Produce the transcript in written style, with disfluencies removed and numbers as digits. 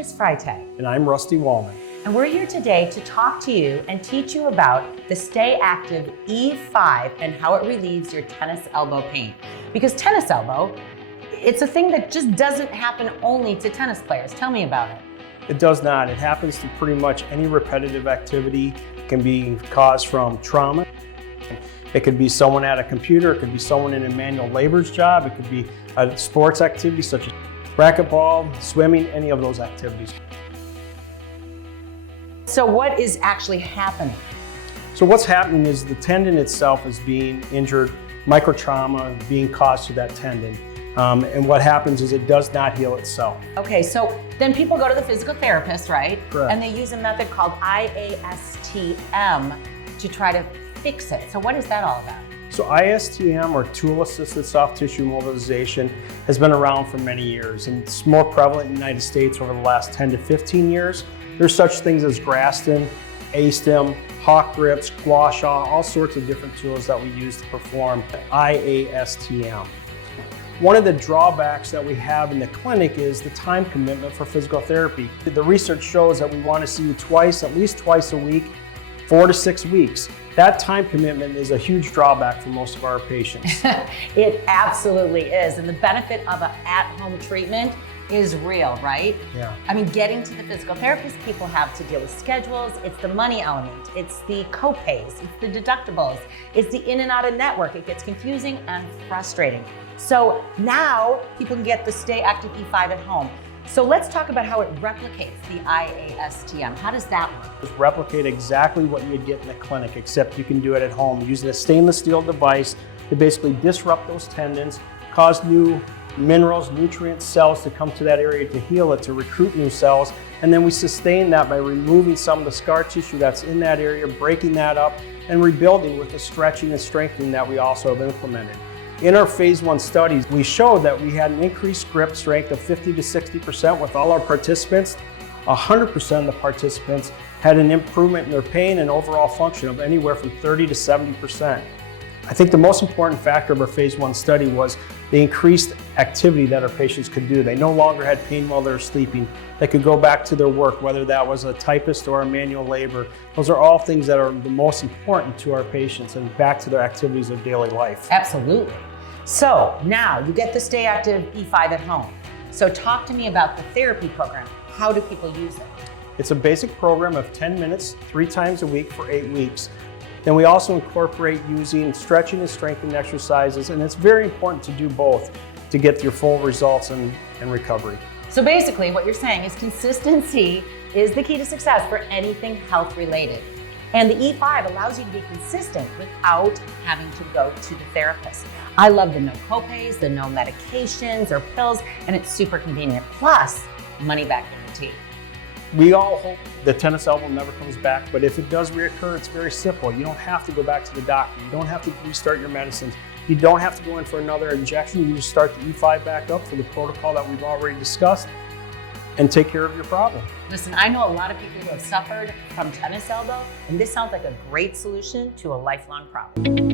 Chris Freitag. And I'm Rusty Wallman. And we're here today to talk to you and teach you about the Stay Active E5 and how it relieves your tennis elbow pain. Because tennis elbow, it's a thing that just doesn't happen only to tennis players. Tell me about it. It does not. It happens to pretty much any repetitive activity. It can be caused from trauma. It could be someone at a computer. It could be someone in a manual labor's job. It could be a sports activity such as racquetball, swimming, any of those activities. So what is actually happening? So what's happening is the tendon itself is being injured, microtrauma being caused to that tendon. And what happens is it does not heal itself. Okay, so then people go to the physical therapist, right? Correct. And they use a method called IASTM to try to fix it. So what is that all about? So IASTM, or tool-assisted soft tissue mobilization, has been around for many years, and it's more prevalent in the United States over the last 10 to 15 years. There's such things as Graston, IASTM, hawk grips, gua sha, all sorts of different tools that we use to perform IASTM. One of the drawbacks that we have in the clinic is the time commitment for physical therapy. The research shows that we want to see you at least twice a week, 4 to 6 weeks. That time commitment is a huge drawback for most of our patients. It absolutely is. And the benefit of an at-home treatment is real, right? Yeah. I mean, getting to the physical therapist, people have to deal with schedules. It's the money element. It's the co-pays. It's the deductibles. It's the in and out of network. It gets confusing and frustrating. So now people can get the Stay Active E5 at home. So let's talk about how it replicates the IASTM. How does that work? Just replicate exactly what you'd get in the clinic, except you can do it at home using a stainless steel device to basically disrupt those tendons, cause new minerals, nutrients, cells to come to that area to heal it, to recruit new cells. And then we sustain that by removing some of the scar tissue that's in that area, breaking that up, and rebuilding with the stretching and strengthening that we also have implemented. In our phase 1 studies, we showed that we had an increased grip strength of 50 to 60% with all our participants. 100% of the participants had an improvement in their pain and overall function of anywhere from 30 to 70%. I think the most important factor of our phase 1 study was the increased activity that our patients could do. They no longer had pain while they were sleeping. They could go back to their work, whether that was a typist or a manual labor. Those are all things that are the most important to our patients and back to their activities of daily life. Absolutely. So now you get the Stay Active E5 at home. So talk to me about the therapy program. How do people use it? It's a basic program of 10 minutes, 3 times a week for 8 weeks. Then we also incorporate using stretching and strengthening exercises, and it's very important to do both to get your full results and recovery. So basically what you're saying is consistency is the key to success for anything health related. And the E5 allows you to be consistent without having to go to the therapist. I love the no copays, the no medications or pills, and it's super convenient. Plus, money back guarantee. We all hope the tennis elbow never comes back, but if it does reoccur, it's very simple. You don't have to go back to the doctor. You don't have to restart your medicines. You don't have to go in for another injection. You just start the E5 back up for the protocol that we've already discussed and take care of your problem. Listen, I know a lot of people who have suffered from tennis elbow, and this sounds like a great solution to a lifelong problem.